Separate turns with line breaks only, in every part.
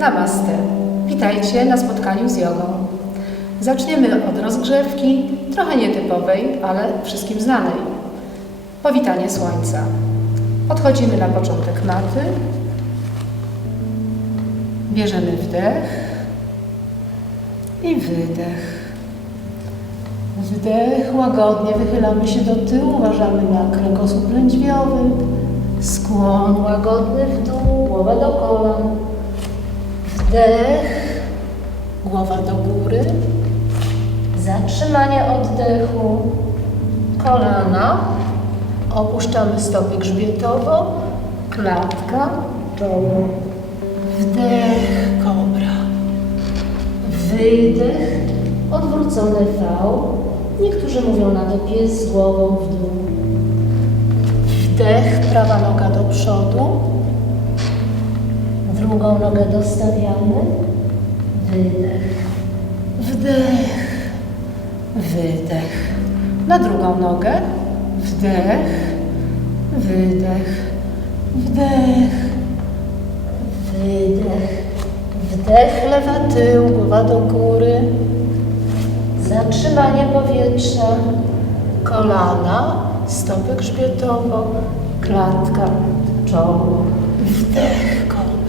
Namaste. Witajcie na spotkaniu z jogą. Zaczniemy od rozgrzewki, trochę nietypowej, ale wszystkim znanej. Powitanie słońca. Podchodzimy na początek maty. Bierzemy wdech i wydech. Wdech, łagodnie wychylamy się do tyłu, uważamy na kręgosłup lędźwiowy. Skłon łagodny w dół, głowa do kolan. Wdech, głowa do góry. Zatrzymanie oddechu, kolana. Opuszczamy stopy grzbietowo, klatka, czoło. Wdech, kobra. Wydech, odwrócone V. Niektórzy mówią na to pies z głową w dół. Wdech, prawa noga do przodu. Drugą nogę dostawiamy. Wydech. Wdech. Wydech. Na drugą nogę. Wdech. Wydech. Wdech. Wydech. Wdech, lewa tył, głowa do góry. Zatrzymanie powietrza. Kolana, stopy grzbietowo, klatka, czoło. Wdech, kobra.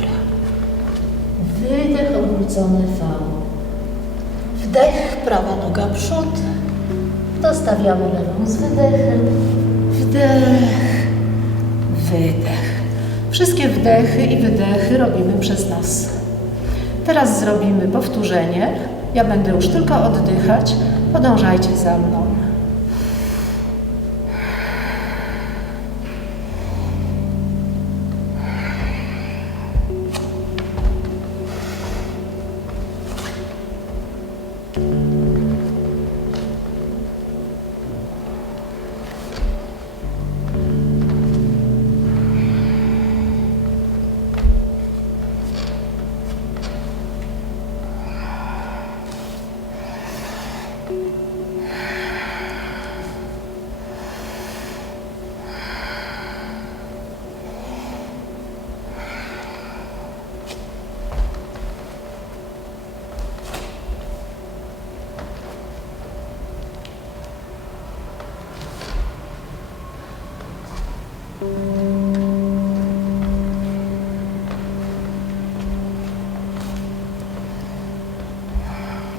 Wydech, odwrócony V. Wdech, prawa noga przód. Dostawiamy lewą z wydechem. Wdech, wydech. Wszystkie wdechy i wydechy robimy przez nos. Teraz zrobimy powtórzenie. Ja będę już tylko oddychać. Podążajcie za mną.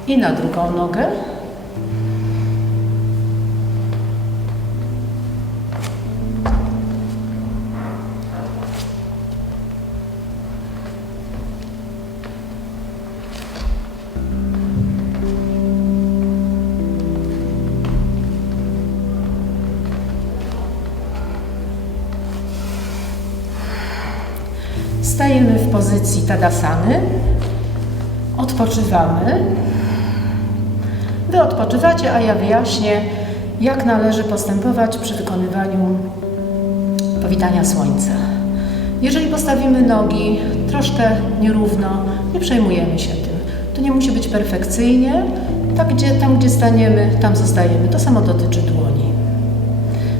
I na drugą nogę. Stajemy w pozycji tadasany. Odpoczywamy. Wy odpoczywacie, a ja wyjaśnię, jak należy postępować przy wykonywaniu powitania słońca. Jeżeli postawimy nogi troszkę nierówno, nie przejmujemy się tym. To nie musi być perfekcyjnie. Tak, gdzie, tam, gdzie staniemy, tam zostajemy. To samo dotyczy dłoni.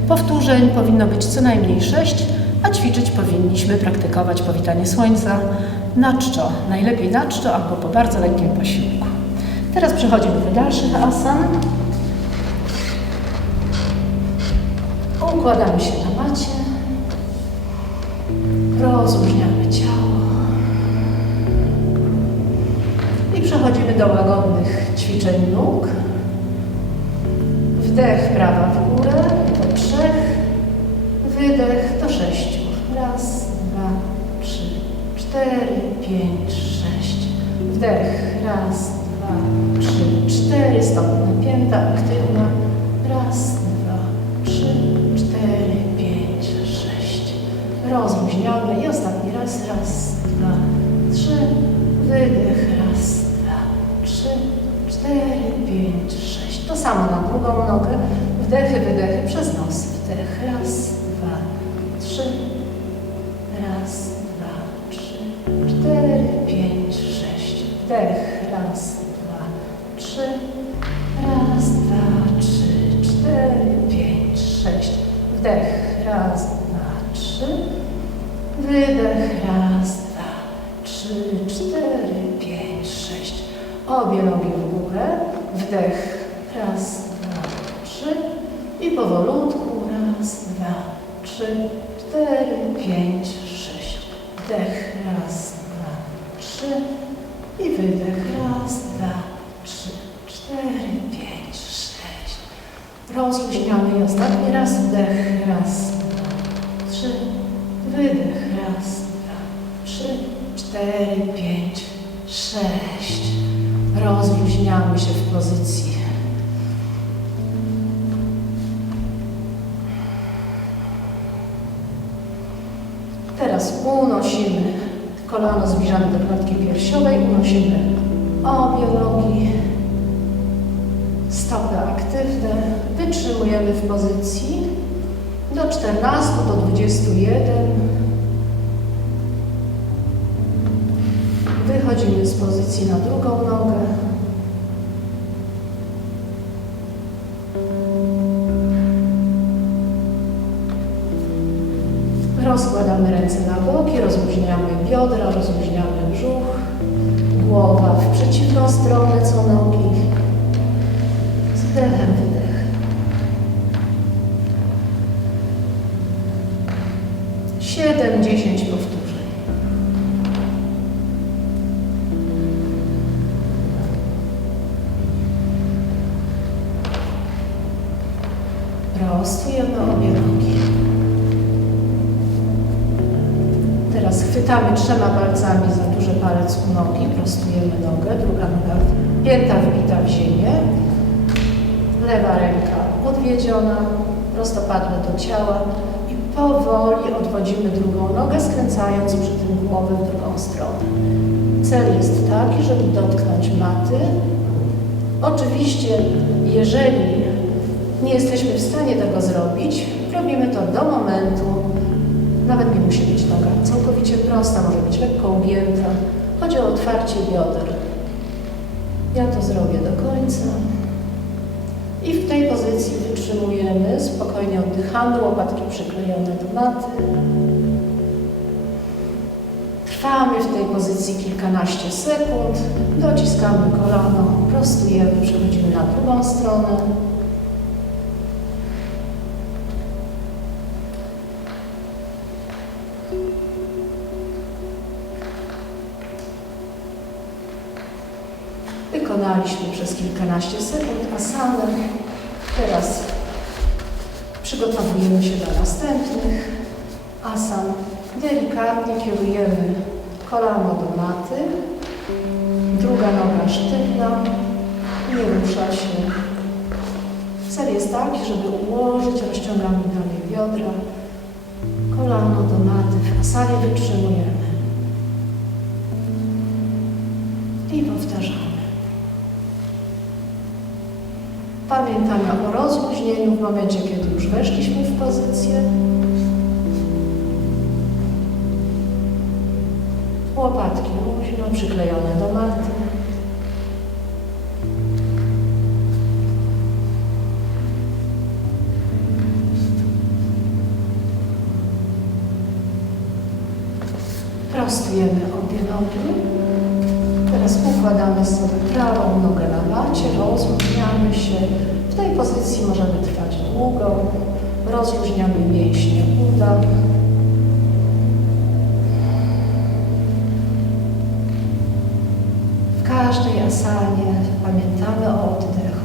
Powtórzeń powinno być co najmniej sześć, a ćwiczyć powinniśmy praktykować powitanie słońca na czczo. Najlepiej na czczo albo po bardzo lekkim posiłku. Teraz przechodzimy do dalszych asan. Układamy się na macie. Rozluźniamy ciało. I przechodzimy do łagodnych ćwiczeń nóg. Wdech prawa w górę do trzech. Wydech do sześciu. Raz, dwa, trzy, cztery, pięć, sześć. Wdech. Raz, trzy, cztery. Stopy napięta, aktywna. Raz, dwa, trzy, cztery, pięć, sześć. Rozluźniamy i ostatni raz. Raz, dwa, trzy. Wydech. Raz, dwa, trzy, cztery, pięć, sześć. To samo na drugą nogę. Wdechy, wydechy przez nos. Wdech. Raz, dwa, trzy. Raz, dwa, trzy, cztery, pięć, sześć. Wdech. Raz, dwa, trzy. Raz, dwa, trzy, cztery, pięć, sześć. Wdech. Raz, dwa, trzy. Wydech. Raz, dwa, trzy, cztery, Obie nogi w górę. Wdech. Raz, dwa, trzy. I powolutku. Raz, dwa, trzy, cztery, pięć, sześć. Wdech. Raz, dwa, trzy. I wydech. Raz, dwa, trzy, cztery, pięć, sześć. Rozluźniamy i ostatni raz wdech. Raz, dwa, trzy. Wydech. Raz, dwa, trzy, cztery, pięć, sześć. Rozluźniamy się w pozycji. Teraz unosimy kolano, zbliżamy do klatki piersiowej, unosimy obie nogi, stopy aktywne, wytrzymujemy w pozycji do 14, do 21. Wychodzimy z pozycji na drugą nogę. Rozkładamy ręce na boki, rozluźniamy biodra, rozluźniamy brzuch, głowa w przeciwną stronę co nogi. 7-10 powtórzeń. Prostujemy obie nogi. Teraz chwytamy trzema palcami za duży palec u nogi, prostujemy nogę, druga noga pięta wbita w ziemię, lewa ręka podwiedziona, prostopadle do ciała, powoli odwodzimy drugą nogę, skręcając przy tym głowę w drugą stronę. Cel jest taki, żeby dotknąć maty. Oczywiście, jeżeli nie jesteśmy w stanie tego zrobić, robimy to do momentu, nawet nie musi być noga całkowicie prosta, może być lekko ugięta. Chodzi o otwarcie bioder. Ja to zrobię do końca. I w tej pozycji wytrzymujemy, spokojnie oddychamy, łopatki przyklejone do maty. Trwamy w tej pozycji kilkanaście sekund, dociskamy kolano, prostujemy, przechodzimy na drugą stronę. Kilkanaście sekund asanę. Teraz przygotowujemy się do następnych asan. Delikatnie kierujemy kolano do maty. Druga noga sztywna, nie rusza się. Cel jest taki, żeby ułożyć, rozciągamy dalej biodra. Kolano do maty, w asanie wytrzymujemy. I powtarzamy. Pamiętamy o rozluźnieniu w momencie, kiedy już weszliśmy w pozycję. Łopatki luźno przyklejone do maty. Prostujemy obie nogi. Teraz układamy sobie prawą nogę na macie, rozluźniamy się. W tej pozycji możemy trwać długo. Rozluźniamy mięśnie uda. W każdej asanie pamiętamy o oddechu.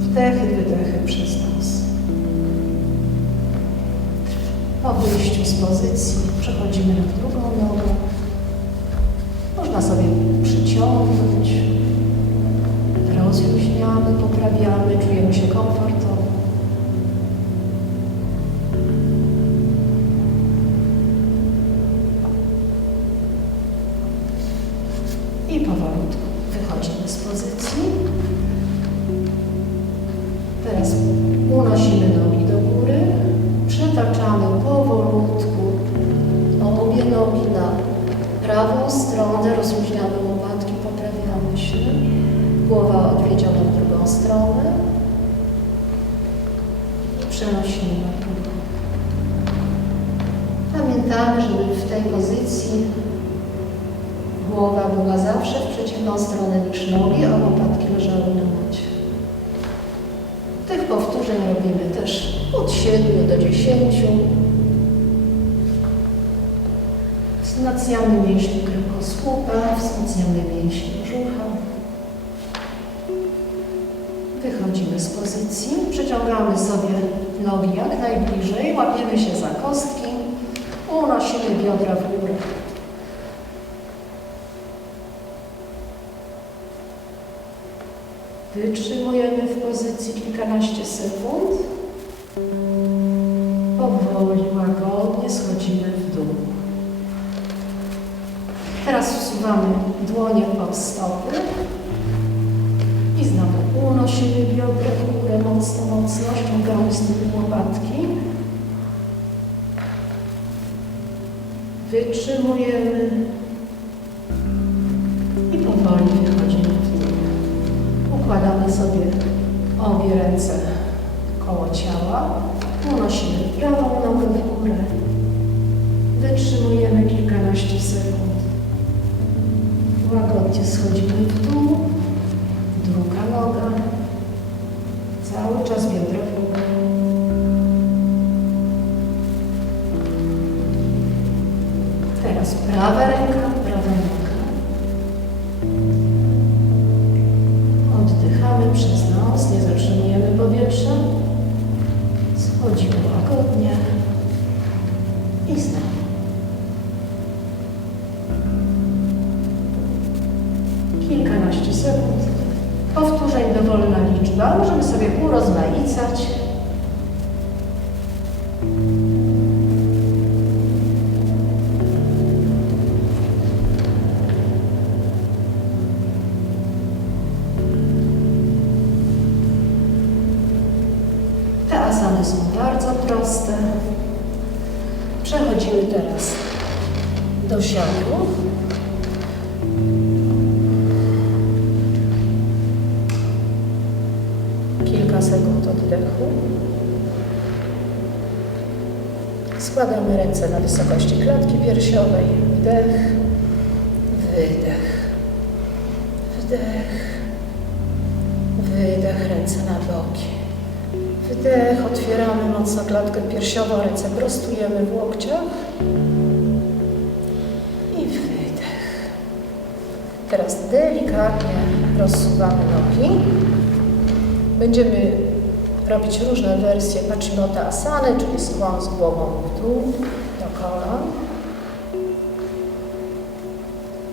Wdechy, wydechy przez nos. Po wyjściu z pozycji przechodzimy na drugą nogę. Można sobie przyciągnąć, rozluźniamy, poprawiamy, czujemy się komfortowo. I powolutku wychodzimy z pozycji. Teraz unosimy do przenosimy drugą. Pamiętamy, żeby w tej pozycji Głowa była zawsze w przeciwną stronę niż nogi, a łopatki leżały na macie. Tych powtórzeń robimy też od 7 do 10. Wzmacniamy mięśnie kręgosłupa, wzmacniamy mięśnie brzucha. Wychodzimy z pozycji, przeciągamy sobie nogi jak najbliżej, łapiemy się za kostki, unosimy biodra w górę. Wytrzymujemy w pozycji kilkanaście sekund. Powoli, łagodnie schodzimy w dół. Teraz wsuwamy dłonie pod stopy i znowu unosimy biodra w górę mocno, mocno, ściągając tyły łopatki. Wytrzymujemy i powoli wychodzimy w dół. Układamy sobie obie ręce koło ciała. Unosimy prawą nogę w górę. Wytrzymujemy kilkanaście sekund. Łagodnie schodzimy w dół. Druga noga. Cały czas biodra liczba. Możemy sobie urozmaicać. Te asany są bardzo proste. Przechodzimy teraz do siadu. Składamy ręce na wysokości klatki piersiowej. Wdech, wydech, wdech, wydech, ręce na boki. Wdech, otwieramy mocno klatkę piersiową, ręce prostujemy w łokciach. I wydech. Teraz delikatnie rozsuwamy nogi. Będziemy robić różne wersje Paczimota Asany, czyli skłon z głową w dół, do kolan.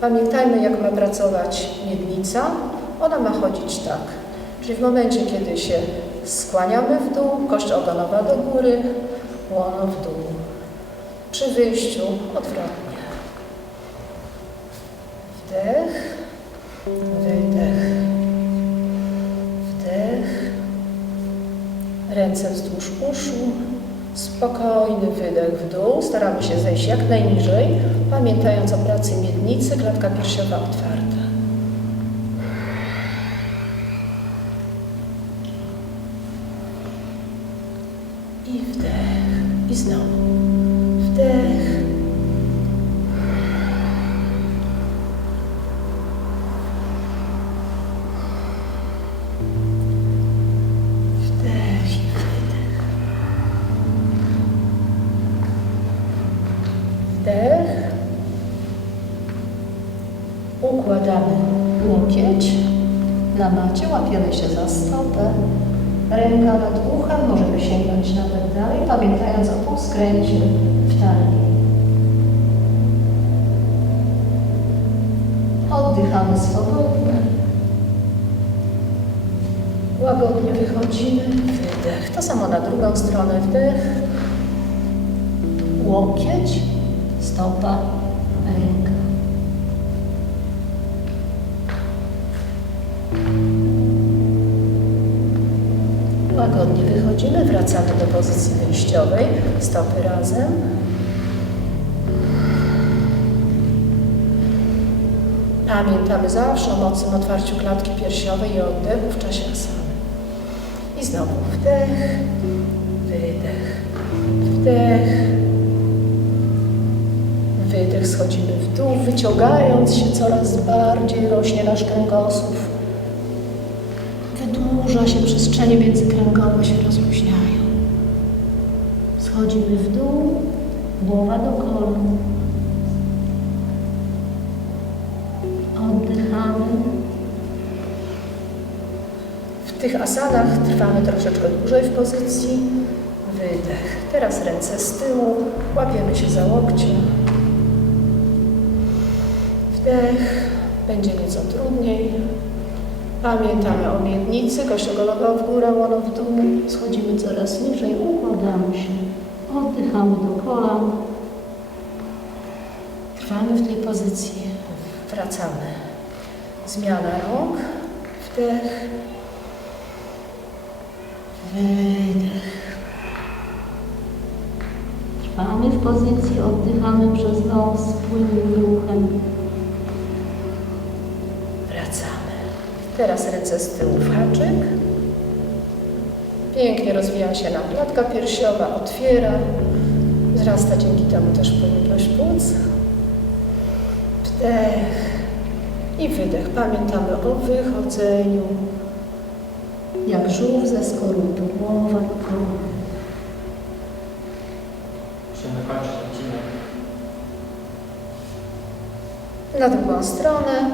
Pamiętajmy, jak ma pracować miednica. Ona ma chodzić tak. Czyli w momencie, kiedy się skłaniamy w dół, kość ogonowa do góry, łono w dół. Przy wyjściu odwrotnie. Wdech, wydech, ręce wzdłuż uszu, spokojny wydech w dół. Staramy się zejść jak najniżej, pamiętając o pracy miednicy, klatka piersiowa otwarta. I wdech. I znowu. Wdech. Macie, łapiemy się za stopę. Ręka nad uchem, możemy sięgnąć nawet dalej, pamiętając o półskręcie w talii. Oddychamy swobodnie. Łagodnie wychodzimy, wydech. To samo na drugą stronę, wdech. Łokieć, stopa, Wracamy do pozycji wyjściowej, stopy razem. Pamiętamy zawsze o mocnym otwarciu klatki piersiowej i oddechu w czasie asany. I znowu wdech, wydech, wdech, Wydech, schodzimy w dół, wyciągając się coraz bardziej, rośnie nasz kręgosłup. Wydłuża się przestrzenie międzykręgowe, się rozluźniają. Schodzimy w dół, głowa do kolan. Oddychamy. W tych asanach trwamy troszeczkę dłużej w pozycji. Wydech. Teraz ręce z tyłu, łapiemy się za łokcie. Wdech. Będzie nieco trudniej. Pamiętamy o miednicy, kościogolowa w górę, łono w dół. Schodzimy coraz niżej, układamy się. Oddychamy do kolan. Trwamy w tej pozycji. Wracamy. Zmiana rąk. Wdech. Wydech.
Trwamy w pozycji, oddychamy przez nos płynnym ruchem.
Wracamy. Teraz ręce z tyłu w haczyk. Pięknie rozwija się nam klatka piersiowa, otwiera. Wzrasta dzięki temu też płynność płuc. Wdech i wydech. Pamiętamy o wychodzeniu. Jak żółw ze skorutu, głowa do kolan.
Musimy kończyć odcinek.
Na drugą stronę.